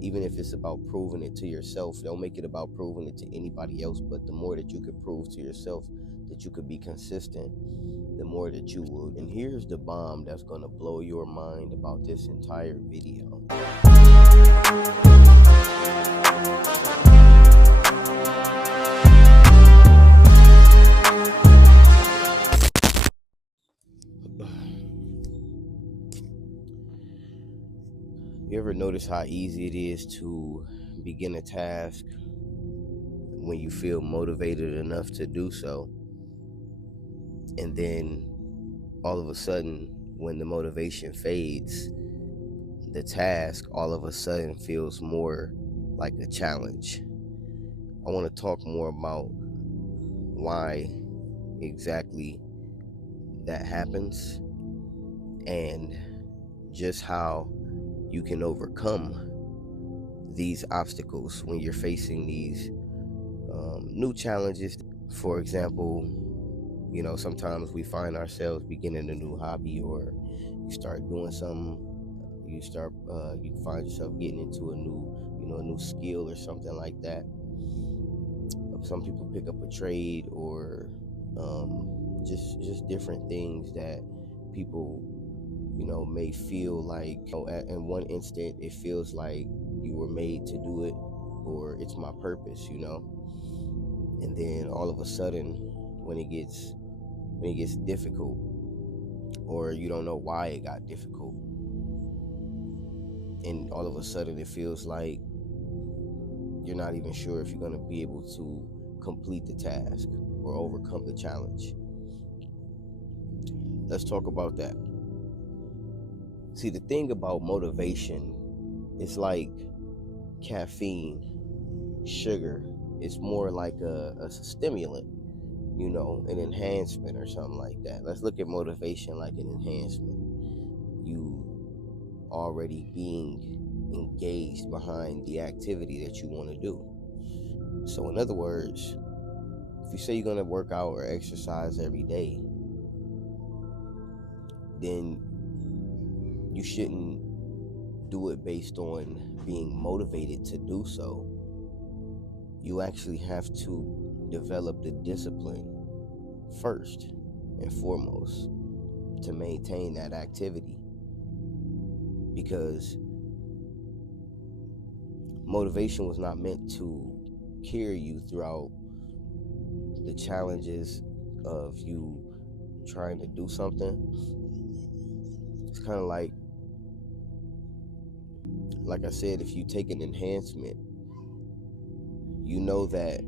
even if it's about proving it to yourself, don't make it about proving it to anybody else. But the more that you could prove to yourself that you could be consistent, the more that you would. And here's the bomb that's going to blow your mind about this entire video. You ever notice how easy it is to begin a task when you feel motivated enough to do so? And then all of a sudden, when the motivation fades, the task all of a sudden feels more like a challenge. I want to talk more about why exactly that happens and just how you can overcome these obstacles when you're facing these new challenges. For example, sometimes we find ourselves beginning a new hobby, or you start doing something, you find yourself getting into a new skill or something like that. Some people pick up a trade, or just different things that people may feel like, in one instant it feels like you were made to do it, or it's my purpose, and then all of a sudden when it gets difficult, or you don't know why it got difficult, and all of a sudden it feels like you're not even sure if you're going to be able to complete the task or overcome the challenge. Let's talk about that. See, the thing about motivation, it's like caffeine, sugar. It's more like a stimulant, an enhancement or something like that. Let's look at motivation like an enhancement. You already being engaged behind the activity that you want to do. So in other words, if you say you're going to work out or exercise every day, then you shouldn't do it based on being motivated to do so. You actually have to develop the discipline first and foremost to maintain that activity, because motivation was not meant to carry you throughout the challenges of you trying to do something. It's kind of like I said, if you take an enhancement, you know that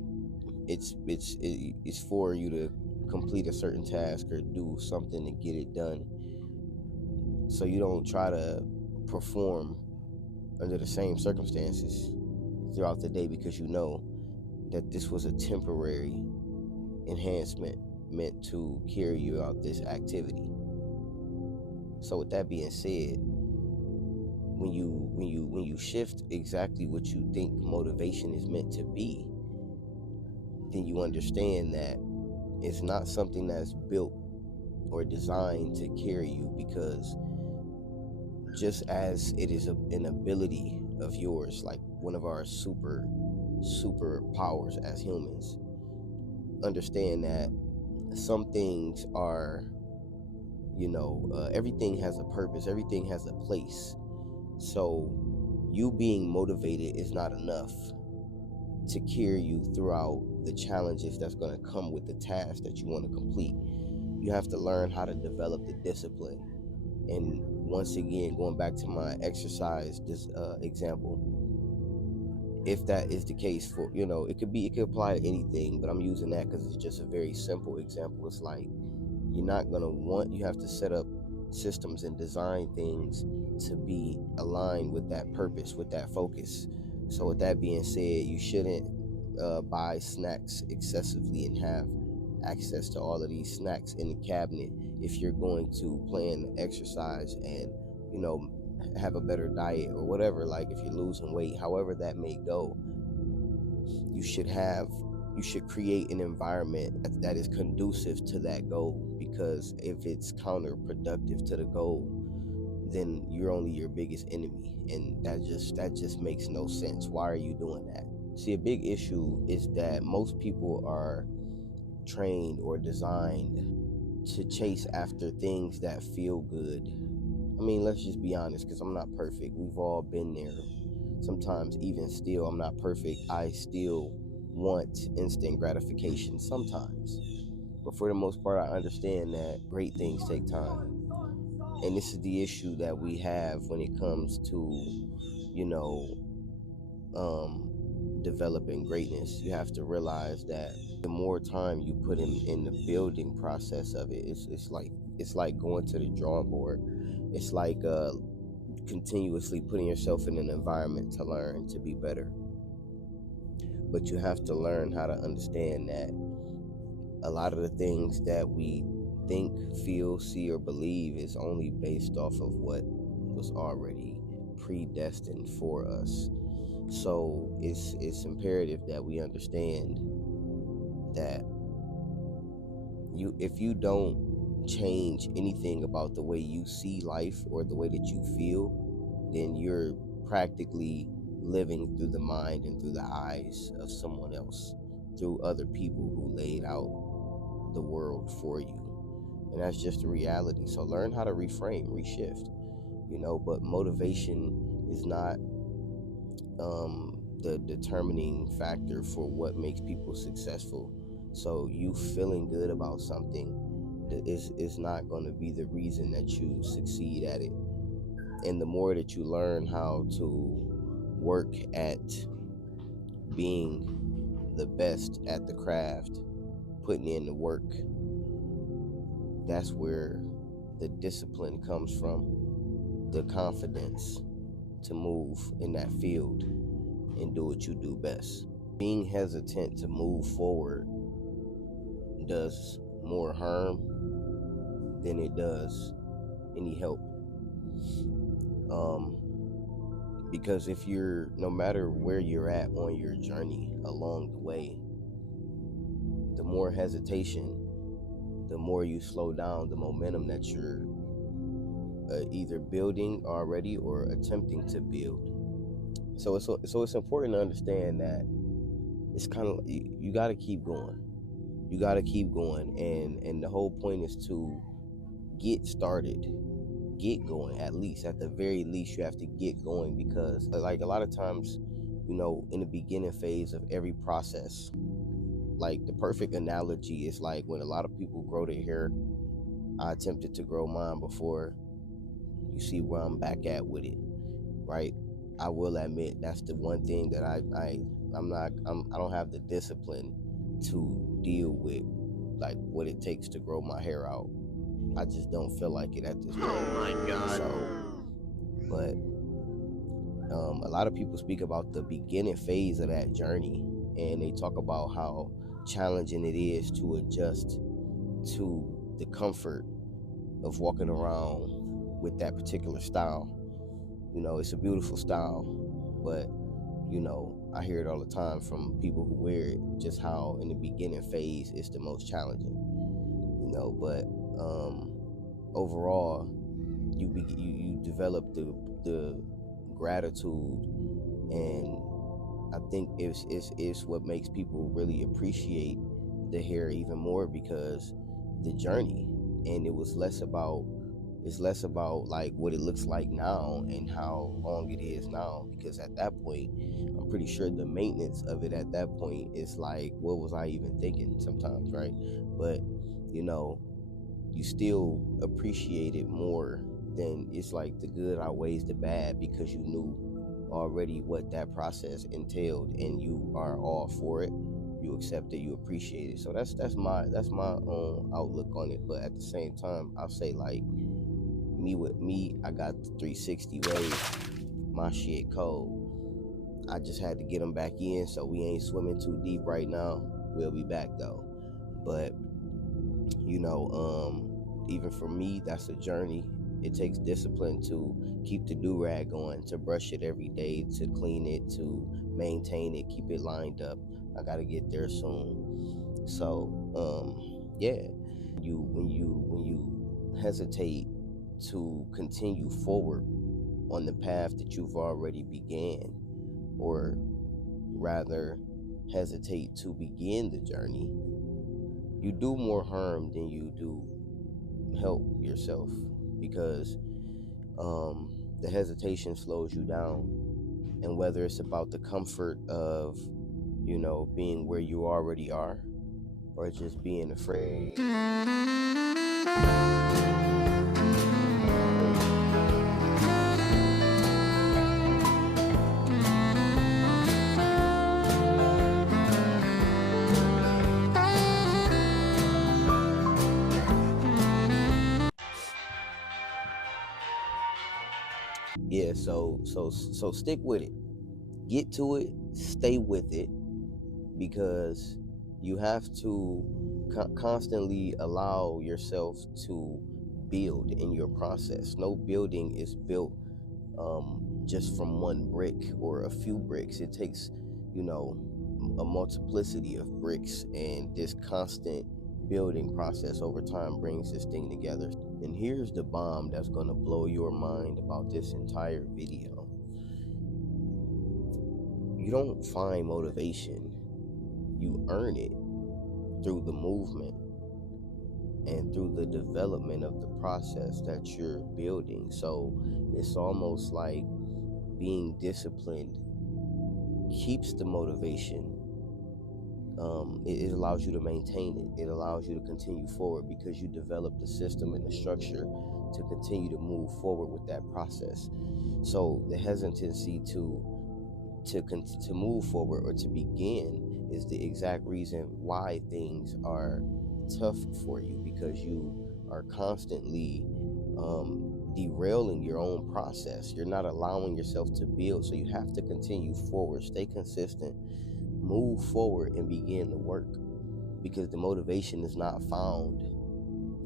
it's for you to complete a certain task or do something to get it done. So you don't try to perform under the same circumstances throughout the day, because you know that this was a temporary enhancement meant to carry you out this activity. So with that being said, when you shift exactly what you think motivation is meant to be, then you understand that it's not something that's built or designed to carry you, because just as it is an ability of yours, like one of our super powers as humans, understand that some things are, everything has a purpose, everything has a place. So you being motivated is not enough to carry you throughout the challenges that's going to come with the task that you want to complete. You have to learn how to develop the discipline. And once again, going back to my exercise example, if that is the case, for it could apply to anything, but I'm using that because it's just a very simple example. It's like you have to set up systems and design things to be aligned with that purpose, with that focus. So with that being said, you shouldn't buy snacks excessively and have access to all of these snacks in the cabinet if you're going to plan exercise and have a better diet or whatever. Like if you're losing weight, however that may go, you should create an environment that is conducive to that goal, because if it's counterproductive to the goal, then you're only your biggest enemy, and that just makes no sense. Why are you doing that? See, a big issue is that most people are trained or designed to chase after things that feel good. I mean, let's just be honest, because I'm not perfect. We've all been there. Sometimes, even still, I'm not perfect. I still want instant gratification sometimes. But for the most part, I understand that great things take time. And this is the issue that we have when it comes to, you know, developing greatness. You have to realize that the more time you put in the building process of it, it's like going to the drawing board. It's like continuously putting yourself in an environment to learn to be better. But you have to learn how to understand that a lot of the things that we think, feel, see, or believe is only based off of what was already predestined for us. So it's imperative that we understand that if you don't change anything about the way you see life or the way that you feel, then you're practically living through the mind and through the eyes of someone else, through other people who laid out the world for you. And that's just the reality. So learn how to reframe, reshift, but motivation is not the determining factor for what makes people successful. So you feeling good about something is not going to be the reason that you succeed at it. And the more that you learn how to work at being the best at the craft, putting in the work, that's where the discipline comes from, the confidence to move in that field and do what you do best. Being hesitant to move forward does more harm than it does any help. Because if you're, no matter where you're at on your journey along the way, the more hesitation, the more you slow down the momentum that you're either building already or attempting to build. So it's important to understand that it's kind of, you got to keep going. You got to keep going, and the whole point is to get started, get going. At the very least, you have to get going, because like a lot of times, in the beginning phase of every process, like the perfect analogy is like when a lot of people grow their hair. I attempted to grow mine before. You see where I'm back at with it, right? I will admit that's the one thing that I don't have the discipline to deal with, like what it takes to grow my hair out. I just don't feel like it at this point. Oh my God. So, but a lot of people speak about the beginning phase of that journey, and they talk about how challenging it is to adjust to the comfort of walking around with that particular style. It's a beautiful style, but I hear it all the time from people who wear it, just how in the beginning phase it's the most challenging. But overall, you develop the gratitude, and I think it's what makes people really appreciate the hair even more, because the journey, and it's less about like what it looks like now and how long it is now, because at that point I'm pretty sure the maintenance of it at that point is like, what was I even thinking sometimes, right? But you still appreciate it more than, it's like the good outweighs the bad, because you knew already what that process entailed and you are all for it. You accept it, you appreciate it. So that's my own outlook on it. But at the same time, I'll say, like, I got the 360 wave, my shit cold. I just had to get them back in, so we ain't swimming too deep right now. We'll be back though. But even for me, that's a journey. It takes discipline to keep the do-rag going, to brush it every day, to clean it, to maintain it, keep it lined up. I gotta get there soon. So yeah, when you hesitate to continue forward on the path that you've already began, or rather hesitate to begin the journey, you do more harm than you do help yourself, because the hesitation slows you down. And whether it's about the comfort of, being where you already are, or just being afraid. Yeah, so stick with it. Get to it, stay with it, because you have to constantly allow yourself to build in your process. No building is built just from one brick or a few bricks. It takes, a multiplicity of bricks, and this constant building process over time brings this thing together. And here's the bomb that's going to blow your mind about this entire video. You don't find motivation, you earn it through the movement and through the development of the process that you're building. So it's almost like being disciplined keeps the motivation. It allows you to maintain it. It allows you to continue forward because you develop the system and the structure to continue to move forward with that process. So the hesitancy to move forward or to begin is the exact reason why things are tough for you, because you are constantly derailing your own process. You're not allowing yourself to build, so you have to continue forward, stay consistent, move forward, and begin the work, because the motivation is not found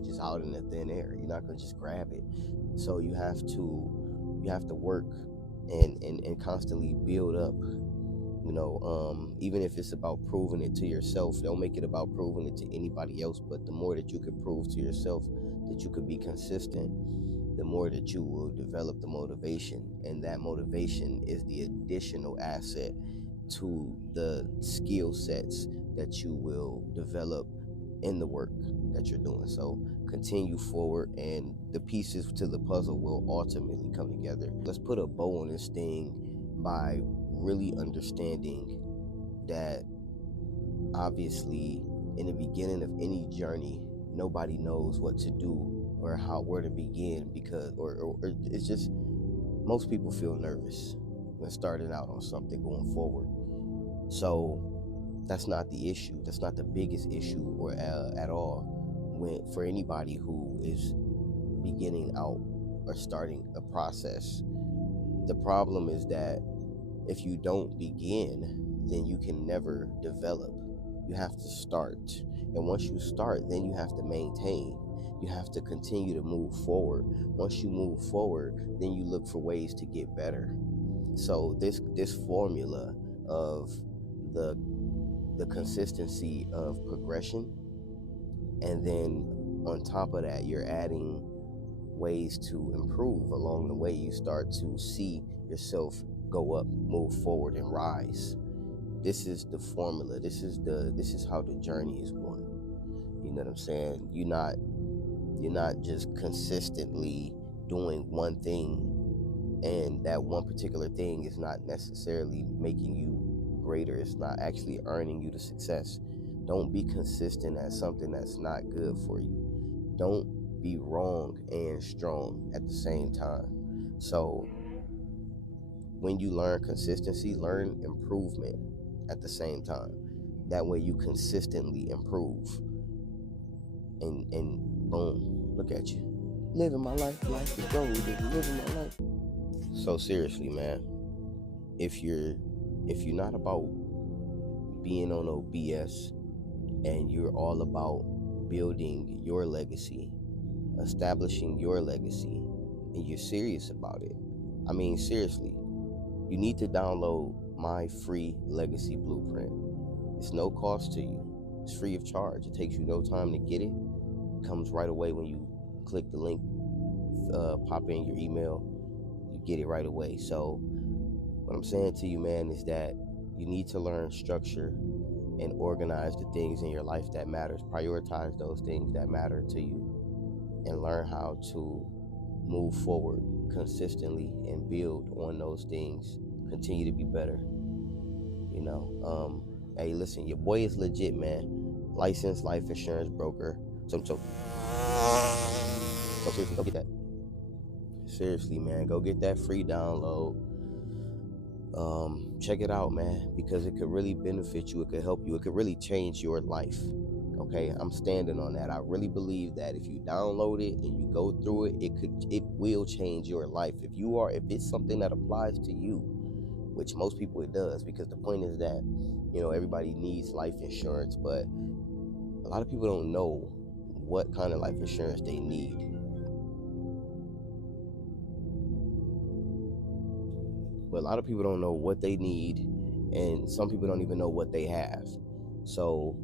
just out in the thin air. You're not going to just grab it. So you have to work and constantly build up. Even if it's about proving it to yourself, don't make it about proving it to anybody else. But the more that you can prove to yourself that you could be consistent, the more that you will develop the motivation. And that motivation is the additional asset to the skill sets that you will develop in the work that you're doing. So continue forward, and the pieces to the puzzle will ultimately come together. Let's put a bow on this thing by really understanding that obviously in the beginning of any journey, nobody knows what to do or where to begin, because or it's just, most people feel nervous when starting out on something going forward. So that's not the issue. That's not the biggest issue or at all for anybody who is beginning out or starting a process. The problem is that if you don't begin, then you can never develop. You have to start. And once you start, then you have to maintain. You have to continue to move forward. Once you move forward, then you look for ways to get better. So this formula of the consistency of progression, and then on top of that, you're adding ways to improve along the way. You start to see yourself go up, move forward, and rise. This is the formula. This is how the journey is won. You know what I'm saying? You're not just consistently doing one thing, and that one particular thing is not necessarily making you greater. It's not actually earning you the success. Don't be consistent at something that's not good for you. Don't be wrong and strong at the same time. So when you learn consistency, learn improvement at the same time. That way you consistently improve. And boom, look at you. Living my life, life is gold, living my life. So seriously, man, if you're not about being on OBS, and you're all about building your legacy, establishing your legacy, and you're serious about it, I mean, seriously, you need to download my free legacy blueprint. It's no cost to you. It's free of charge. It takes you no time to get it. It comes right away when you click the link pop in your email, you get it right away. So what I'm saying to you, man, is that you need to learn structure and organize the things in your life that matters. Prioritize those things that matter to you, and learn how to move forward consistently and build on those things. Continue to be better. Hey, listen, your boy is legit, man. Licensed life insurance broker. So seriously, go get that. Seriously, man, go get that free download. Check it out, man, because it could really benefit you. It could help you. It could really change your life. Okay, I'm standing on that. I really believe that if you download it and you go through it, it will change your life. If it's something that applies to you, which most people it does, because the point is that, everybody needs life insurance, but a lot of people don't know what kind of life insurance they need. But a lot of people don't know what they need, and some people don't even know what they have. So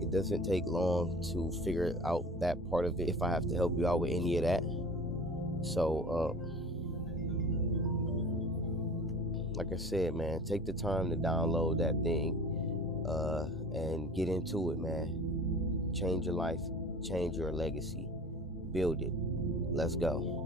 it doesn't take long to figure out that part of it if I have to help you out with any of that. So like I said, man, take the time to download that thing and get into it, man. Change your life, change your legacy, build it. Let's go.